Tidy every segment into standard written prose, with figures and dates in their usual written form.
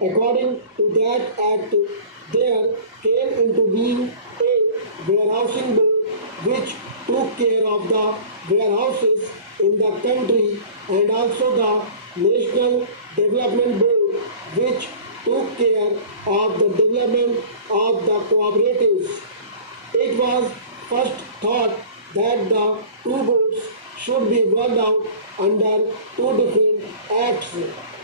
According to that act, there came into being a warehousing board which took care of the warehouses in the country, and also the National Development Board which took care of the development of the cooperatives. It was first thought that the two boards should be worked out under two different acts,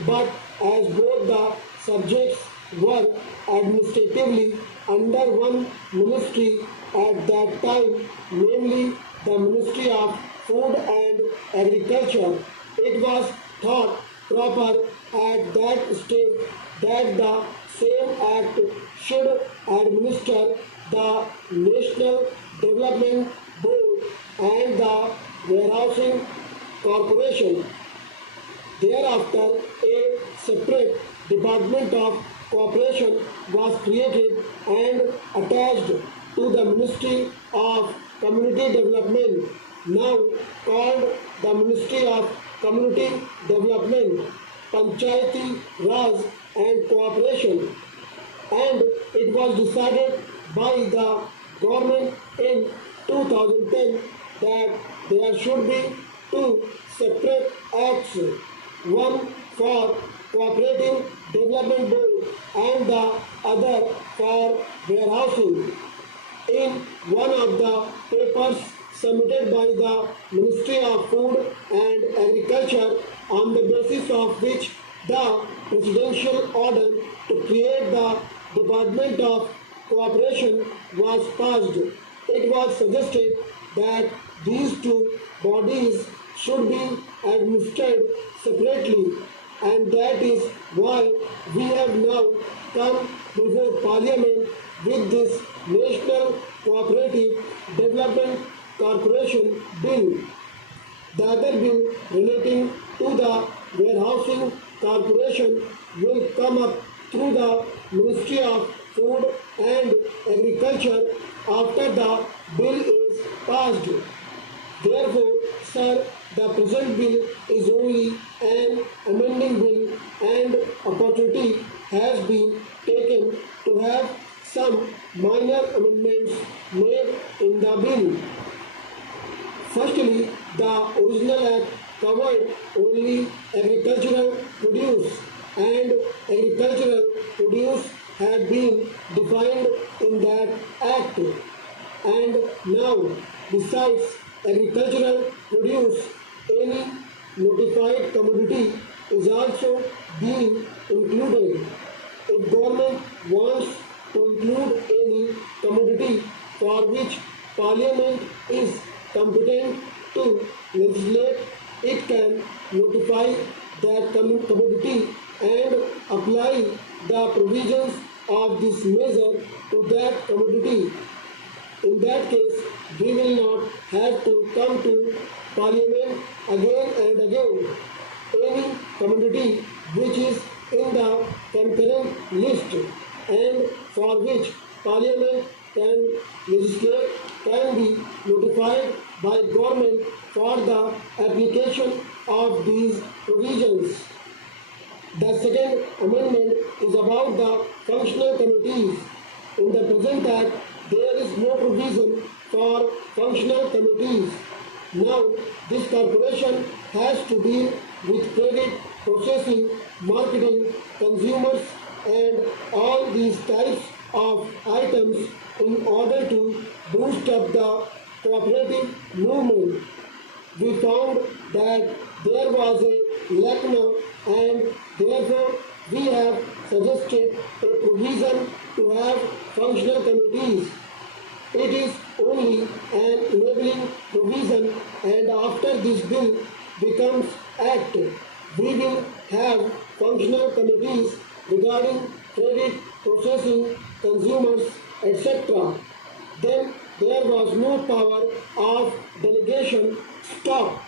but as both the subjects were administratively under one ministry at that time, namely the Ministry of Food and Agriculture, it was thought proper at that stage that the same act should administer the National Development Board and the Warehousing Corporation. Thereafter, a separate Department of Cooperation was created and attached to the Ministry of Community Development, now called the Ministry of Community Development, Panchayati Raj and Cooperation, and it was decided by the government in 2010 that there should be two separate acts, one for Cooperative Development Board and the other for warehousing. In one of the papers submitted by the Ministry of Food and Agriculture, on the basis of which the presidential order to create the Department of Cooperation was passed, it was suggested that these two bodies should be administered separately, and that is why we have now come before Parliament with this National Cooperative Development Corporation Bill. The other bill relating to the Warehousing Corporation will come up through the Ministry of Food and Agriculture after the bill is passed. Therefore, sir, the present bill is only an amending bill, and opportunity has been taken to have some minor amendments made in the bill. Firstly, the original act covered only agricultural produce, and agricultural produce had been defined in that act. And now, besides agricultural produce, any notified commodity is also being included. If government wants to include any commodity for which Parliament is competent to legislate, it can notify that commodity and apply the provisions of this measure to that commodity. In that case, we will not have to come to Parliament again and again. Any commodity which is in the concurrent list and for which Parliament can legislate can be notified by government for the application of these provisions. The second amendment is about the functional committees. In the present act, there is no provision for functional committees. Now, this corporation has to deal with credit, processing, marketing, consumers, and all these types of items in order to boost up the cooperative movement. We found that there was a lack now, and therefore we have suggested a provision to have functional committees. It is only an enabling provision, and after this bill becomes act, we will have functional committees regarding credit, processing, consumers, etc. Then there was no power of delegation. Stop.